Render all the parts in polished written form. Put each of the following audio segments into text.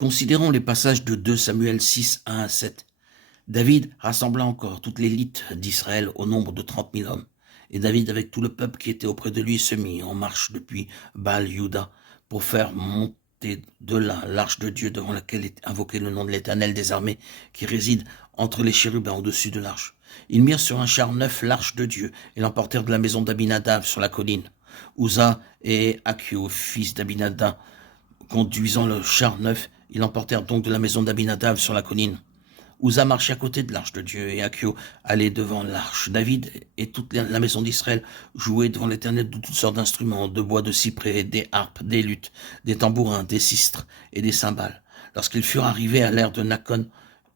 Considérons les passages de 2 Samuel 6, 1 à 7. David rassembla encore toute l'élite d'Israël au nombre de 30 000 hommes. Et David, avec tout le peuple qui était auprès de lui, se mit en marche depuis Baal-Juda pour faire monter de là l'arche de Dieu devant laquelle est invoqué le nom de l'Éternel des armées qui réside entre les chérubins au-dessus de l'arche. Ils mirent sur un char neuf l'arche de Dieu et l'emportèrent de la maison d'Abinadab sur la colline. Uza et Achio, fils d'Abinadab, conduisant le char neuf, ils l'emportèrent donc de la maison d'Abinadab sur la colline. Uza marchait à côté de l'arche de Dieu et Achio allait devant l'arche. David et toute la maison d'Israël jouaient devant l'Éternel de toutes sortes d'instruments, de bois de cyprès, des harpes, des luttes, des tambourins, des sistres et des cymbales. Lorsqu'ils furent arrivés à l'ère de Nakon,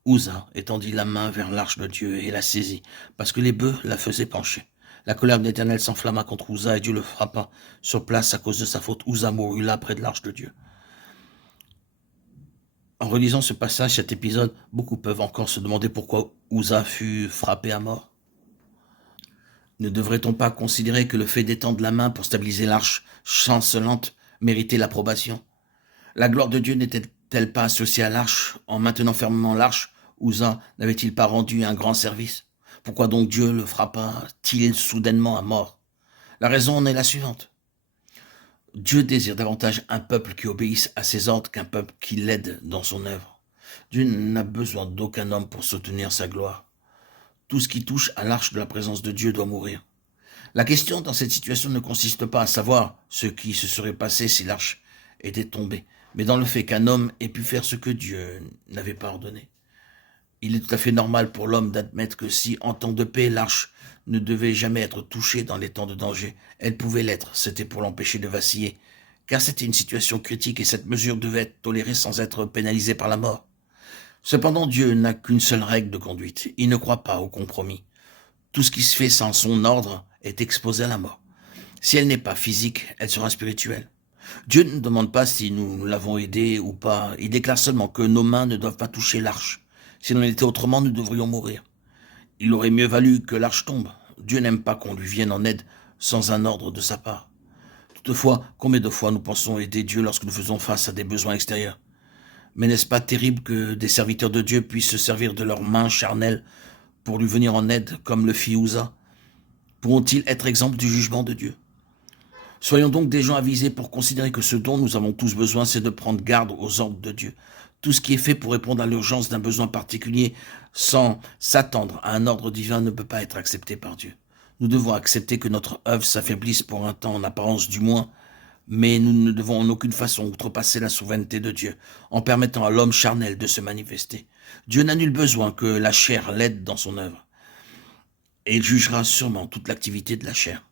Uza étendit la main vers l'arche de Dieu et la saisit, parce que les bœufs la faisaient pencher. La colère de l'Éternel s'enflamma contre Uza et Dieu le frappa sur place à cause de sa faute. Uza mourut là près de l'arche de Dieu. En relisant ce passage, cet épisode, beaucoup peuvent encore se demander pourquoi Uza fut frappé à mort. Ne devrait-on pas considérer que le fait d'étendre la main pour stabiliser l'arche chancelante méritait l'approbation? La gloire de Dieu n'était-elle pas associée à l'arche? En maintenant fermement l'arche, Uza n'avait-il pas rendu un grand service? Pourquoi donc Dieu le frappa-t-il soudainement à mort? La raison en est la suivante. Dieu désire davantage un peuple qui obéisse à ses ordres qu'un peuple qui l'aide dans son œuvre. Dieu n'a besoin d'aucun homme pour soutenir sa gloire. Tout ce qui touche à l'arche de la présence de Dieu doit mourir. La question dans cette situation ne consiste pas à savoir ce qui se serait passé si l'arche était tombée, mais dans le fait qu'un homme ait pu faire ce que Dieu n'avait pas ordonné. Il est tout à fait normal pour l'homme d'admettre que si, en temps de paix, l'arche ne devait jamais être touchée dans les temps de danger, elle pouvait l'être, c'était pour l'empêcher de vaciller, car c'était une situation critique et cette mesure devait être tolérée sans être pénalisée par la mort. Cependant, Dieu n'a qu'une seule règle de conduite, il ne croit pas au compromis. Tout ce qui se fait sans son ordre est exposé à la mort. Si elle n'est pas physique, elle sera spirituelle. Dieu ne demande pas si nous l'avons aidé ou pas, il déclare seulement que nos mains ne doivent pas toucher l'arche. Si l'on était autrement, nous devrions mourir. Il aurait mieux valu que l'arche tombe. Dieu n'aime pas qu'on lui vienne en aide sans un ordre de sa part. Toutefois, combien de fois nous pensons aider Dieu lorsque nous faisons face à des besoins extérieurs? Mais n'est-ce pas terrible que des serviteurs de Dieu puissent se servir de leurs mains charnelles pour lui venir en aide, comme le fit Uza? Pourront-ils être exempts du jugement de Dieu? Soyons donc des gens avisés pour considérer que ce dont nous avons tous besoin, c'est de prendre garde aux ordres de Dieu. Tout ce qui est fait pour répondre à l'urgence d'un besoin particulier sans s'attendre à un ordre divin ne peut pas être accepté par Dieu. Nous devons accepter que notre œuvre s'affaiblisse pour un temps, en apparence du moins, mais nous ne devons en aucune façon outrepasser la souveraineté de Dieu en permettant à l'homme charnel de se manifester. Dieu n'a nul besoin que la chair l'aide dans son œuvre, et il jugera sûrement toute l'activité de la chair.